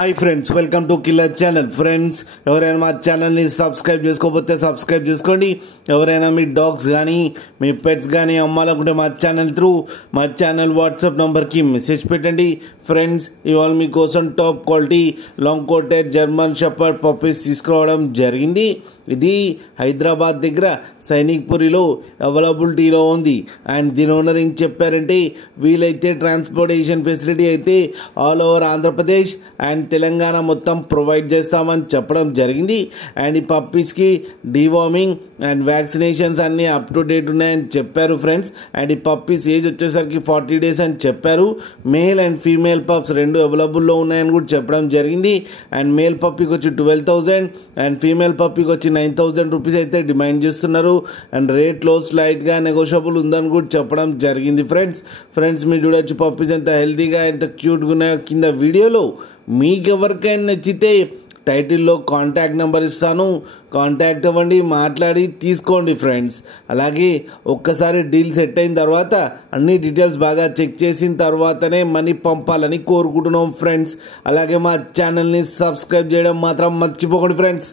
Hi friends, welcome to killer channel. Friends, ఎవరైనా మా ఛానల్ని సబ్స్క్రైబ్ చేసుకోకపోతే సబ్స్క్రైబ్ చేసుకోండి. ఎవరైనా మీ డాగ్స్ కానీ మీ పెట్స్ కానీ అమ్మాలనుకుంటే మా ఛానల్ వాట్సాప్ నెంబర్కి మెసేజ్ పెట్టండి. ఫ్రెండ్స్, ఇవాళ మీకోసం top quality long coated German Shepherd puppies తీసుకురావడం జరిగింది. ఇది హైదరాబాద్ దగ్గర సైనిక్పురిలో అవైలబిలిటీలో ఉంది. అండ్ దీని ఓనర్ ఏం చెప్పారంటే, వీలైతే ట్రాన్స్పోర్టేషన్ ఫెసిలిటీ అయితే all over Andhra Pradesh and Telangana మొత్తం ప్రొవైడ్ చేస్తామని చెప్పడం జరిగింది. అండ్ ఈ పప్పీస్కి డీవార్మింగ్ అండ్ వ్యాక్సినేషన్స్ అన్నీ అప్ టు డేట్ ఉన్నాయని చెప్పారు ఫ్రెండ్స్. అండ్ ఈ పప్పీస్ ఏజ్ వచ్చేసరికి 40 days అని చెప్పారు. మేల్ అండ్ ఫీమేల్ పప్స్ రెండు అవైలబుల్లో ఉన్నాయని కూడా చెప్పడం జరిగింది. అండ్ మేల్ పప్పీకి వచ్చి 12,000 అండ్ ఫీమేల్ పప్పీకి వచ్చి 9,000 రూపీస్ అయితే డిమాండ్ చేస్తున్నారు. అండ్ రేట్లో స్లైట్గా నెగోషియబుల్ ఉందని కూడా చెప్పడం జరిగింది. ఫ్రెండ్స్ మీరు చూడొచ్చు పప్పీస్ ఎంత హెల్తీగా ఎంత క్యూట్గా ఉన్నాయో. కింద వీడియోలో మీకు ఎవరికైనా నచ్చితే టైటిల్లో కాంటాక్ట్ నెంబర్ ఇస్తాను, కాంటాక్ట్ అవ్వండి, మాట్లాడి తీసుకోండి ఫ్రెండ్స్. అలాగే ఒక్కసారి డీల్ సెట్ అయిన తర్వాత అన్ని డీటెయిల్స్ బాగా చెక్ చేసిన తర్వాతనే మనీ పంపాలని కోరుకుంటున్నాం ఫ్రెండ్స్. అలాగే మా ఛానల్ని సబ్స్క్రైబ్ చేయడం మాత్రం మర్చిపోకండి ఫ్రెండ్స్.